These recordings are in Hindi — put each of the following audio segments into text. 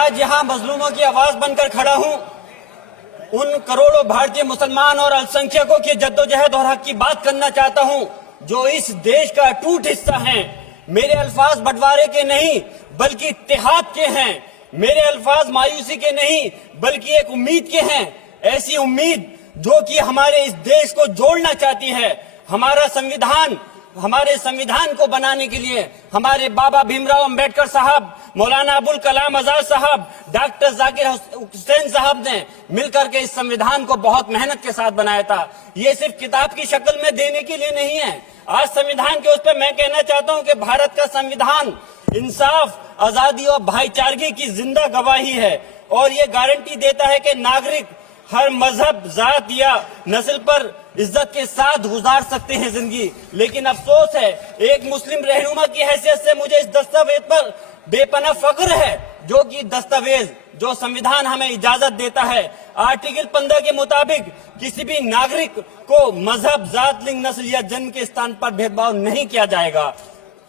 आज यहाँ मजलूमों की आवाज बनकर खड़ा हूँ। उन करोड़ों भारतीय मुसलमान और अल्पसंख्यकों की जद्दोजहद और हक की बात करना चाहता हूँ जो इस देश का अटूट हिस्सा हैं। मेरे अल्फाज बंटवारे के नहीं बल्कि इत्तेहाद के हैं। मेरे अल्फाज मायूसी के नहीं बल्कि एक उम्मीद के हैं। ऐसी उम्मीद जो कि हमारे इस देश को जोड़ना चाहती है। हमारे संविधान को बनाने के लिए हमारे बाबा भीमराव अंबेडकर साहब, मौलाना अबुल कलाम आजाद साहब, डॉक्टर जाकिर हुसैन साहब ने मिलकर के इस संविधान को बहुत मेहनत के साथ बनाया था। ये सिर्फ किताब की शक्ल में देने के लिए नहीं है। आज संविधान के उस पर मैं कहना चाहता हूं कि भारत का संविधान इंसाफ, आजादी और भाईचारगी की जिंदा गवाही है और ये गारंटी देता है कि नागरिक हर मजहब, जात या नस्ल पर इज्जत के साथ गुजार सकते हैं जिंदगी। लेकिन अफसोस है, एक मुस्लिम रहनुमा की हैसियत से मुझे इस दस्तावेज पर बेपनाह फख्र है जो कि दस्तावेज जो संविधान हमें इजाजत देता है। आर्टिकल 15 के मुताबिक किसी भी नागरिक को मजहब, जात, लिंग, नस्ल या जन्म के स्थान पर भेदभाव नहीं किया जाएगा।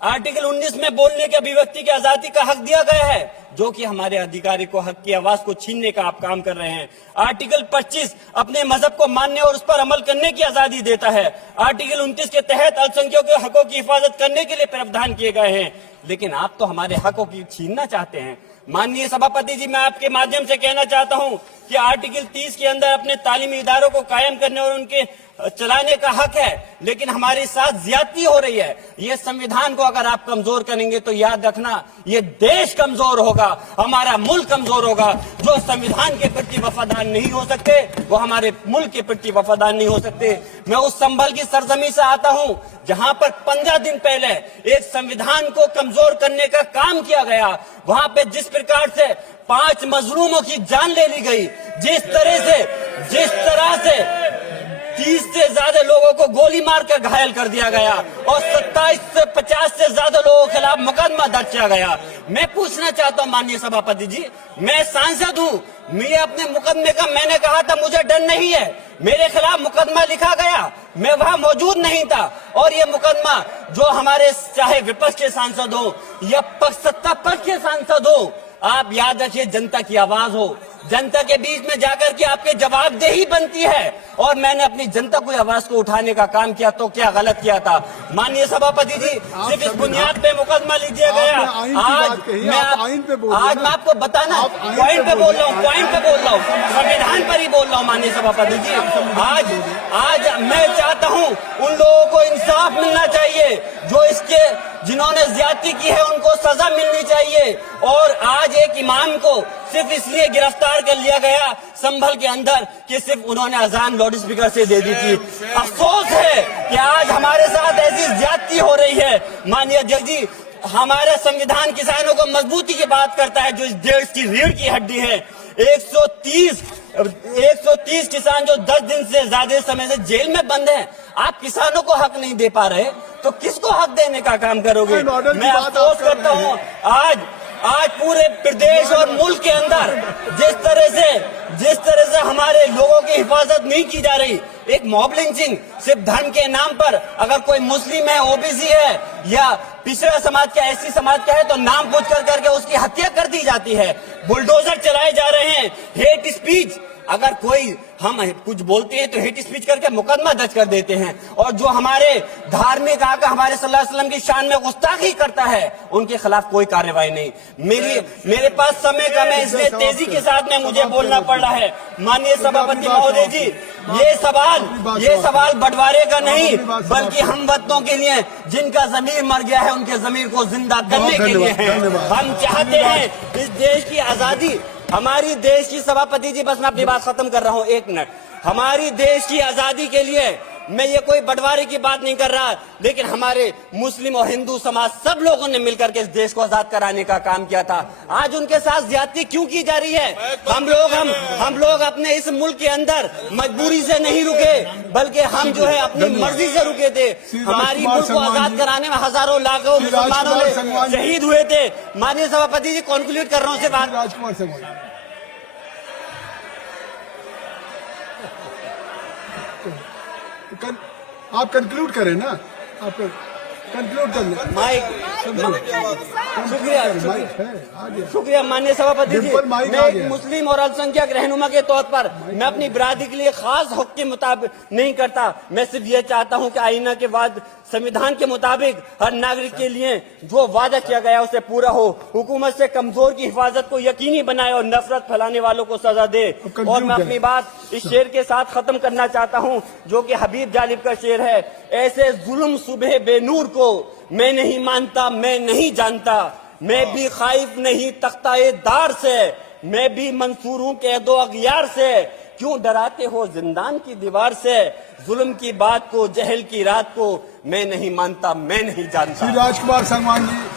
आर्टिकल 19 में बोलने के, अभिव्यक्ति की आजादी का हक दिया गया है जो कि हमारे अधिकारी को हक की आवाज को छीनने का आप काम कर रहे हैं। आर्टिकल 25 अपने मजहब को मानने और उस पर अमल करने की आजादी देता है। आर्टिकल 29 के तहत अल्पसंख्यकों के हकों की हिफाजत करने के लिए प्रावधान किए गए हैं। लेकिन आप तो हमारे हकों की छीनना चाहते हैं। माननीय सभापति जी, मैं आपके माध्यम से कहना चाहता हूं कि आर्टिकल 30 के अंदर अपने तालीमी इदारों को कायम करने और उनके चलाने का हक है, लेकिन हमारे साथ ज्यादती हो रही है। ये संविधान को अगर आप कमजोर करेंगे तो याद रखना ये देश कमजोर होगा, हमारा मुल्क कमजोर होगा। जो संविधान के प्रति वफादार नहीं हो सकते वो हमारे मुल्क के प्रति वफादार नहीं हो सकते। मैं उस संभल की सरजमी से आता हूं जहां पर 15 दिन पहले एक संविधान को कमजोर करने का काम किया गया। वहां पे जिस प्रकार से 5 मजलूमों की जान ले ली गई, जिस तरह से 30 से ज्यादा लोगों को गोली मारकर घायल कर दिया गया और 27 से 50 से ज्यादा लोगों के खिलाफ मुकदमा दर्ज किया गया। मैं पूछना चाहता हूं माननीय सभापति जी, मैं सांसद हूं, मैं अपने मुकदमे का, मैंने कहा था मुझे डर नहीं है, मेरे खिलाफ मुकदमा लिखा गया, मैं वहां मौजूद नहीं था और ये मुकदमा जो हमारे चाहे विपक्ष के सांसद हो या सत्ता पक्ष के सांसद हो, आप याद रखिए जनता की आवाज हो, जनता के बीच में जाकर के आपके जवाबदेही बनती है। और मैंने अपनी जनता को आवाज को उठाने का काम किया तो क्या गलत किया था? माननीय सभापति जी, सिर्फ इस बुनियाद पे मुकदमा लीजिए गया। आज मैं आपको बताना पॉइंट पे बोल रहा हूँ, संविधान पर ही बोल रहा हूँ। माननीय सभापति जी, आज मैं चाहता हूँ उन लोगों को इंसाफ मिलना चाहिए जो जिन्होंने ज्यादती की है, उनको सजा मिलनी चाहिए। और आज एक इमाम को सिर्फ इसलिए गिरफ्तार कर लिया गया संभल के अंदर कि सिर्फ उन्होंने अजान लाउड स्पीकर से दे दी थी। अफसोस है कि आज हमारे साथ ऐसी ज्यादती हो रही है। माननीय अध्यक्ष जी, हमारा संविधान किसानों को मजबूती की बात करता है जो इस देश की रीढ़ की हड्डी है। 130 किसान जो 10 दिन से ज्यादा समय से जेल में बंद हैं, आप किसानों को हक नहीं दे पा रहे तो किसको हक देने का काम करोगे? मैं अफसोस करता हूँ आज पूरे प्रदेश और मुल्क के अंदर जिस तरह से हमारे लोगों की हिफाजत नहीं की जा रही। एक मॉब लिंचिंग सिर्फ धर्म के नाम पर, अगर कोई मुस्लिम है, ओबीसी है या पिछड़ा समाज का, एससी समाज का है तो नाम पूछ करके उसकी हत्या कर दी जाती है। बुलडोजर चलाए जा रहे हैं। हेट स्पीच, अगर कोई हम कुछ बोलते हैं तो हेट स्पीच करके मुकदमा दर्ज कर देते हैं। और जो हमारे धार्मिक आका हमारे सल्लल्लाहु अलैहि वसल्लम की शान में गुस्ताखी करता है उनके खिलाफ कोई कार्रवाई नहीं। मेरे पास समय कम है, इसलिए तेजी के साथ में मुझे बोलना पड़ रहा है। माननीय सभापति महोदय जी, ये सवाल बंटवारे का नहीं बल्कि हम वतनों के लिए जिनका जमीर मर गया है उनके जमीर को जिंदा करने के लिए है। हम चाहते हैं इस देश की आजादी, हमारी देश की, सभापति जी बस मैं अपनी बात खत्म कर रहा हूं, 1 मिनट। हमारी देश की आजादी के लिए मैं ये कोई बंटवारे की बात नहीं कर रहा, लेकिन हमारे मुस्लिम और हिंदू समाज सब लोगों ने मिलकर के इस देश को आजाद कराने का काम किया था। आज उनके साथ ज्यादती क्यों की जा रही है? हम लोग अपने इस मुल्क के अंदर मजबूरी से नहीं रुके बल्कि हम जो है अपनी मर्जी से रुके थे। हमारी मुल्क को आजाद कराने में हजारों लाखों मुसलमानों ने शहीद हुए थे। माननीय सभापति जी, कॉन्क्लूड कर रहा हूँ से बात। आप कंक्लूड करें ना, आप कंक्लूड कर लें। शुक्रिया शुक्रिया माननीय सभापति जी। मैं एक मुस्लिम और अल्पसंख्यक रहनुमा के तौर पर मैं अपनी बिरादरी के लिए खास हक के मुताबिक नहीं करता। मैं सिर्फ ये चाहता हूं कि आईना के बाद संविधान के मुताबिक हर नागरिक के लिए जो वादा किया गया उसे पूरा हो, हुकूमत से कमजोर की हिफाजत को यकीनी बनाए और नफरत फैलाने वालों को सजा दे। और मैं अपनी बात इस शेर के साथ खत्म करना चाहता हूं जो कि हबीब जालिब का शेर है। ऐसे जुल्म सुबह बेनूर को मैं नहीं मानता, मैं नहीं जानता, मैं भी खाइफ नहीं तख्ताए दार से, मैं भी मंसूर हूं कैदो अगयार से, क्यों डराते हो जिंदान की दीवार से, जुल्म की बात को जहल की रात को मैं नहीं मानता, मैं नहीं जानता। श्री राजकुमार संगवान जी।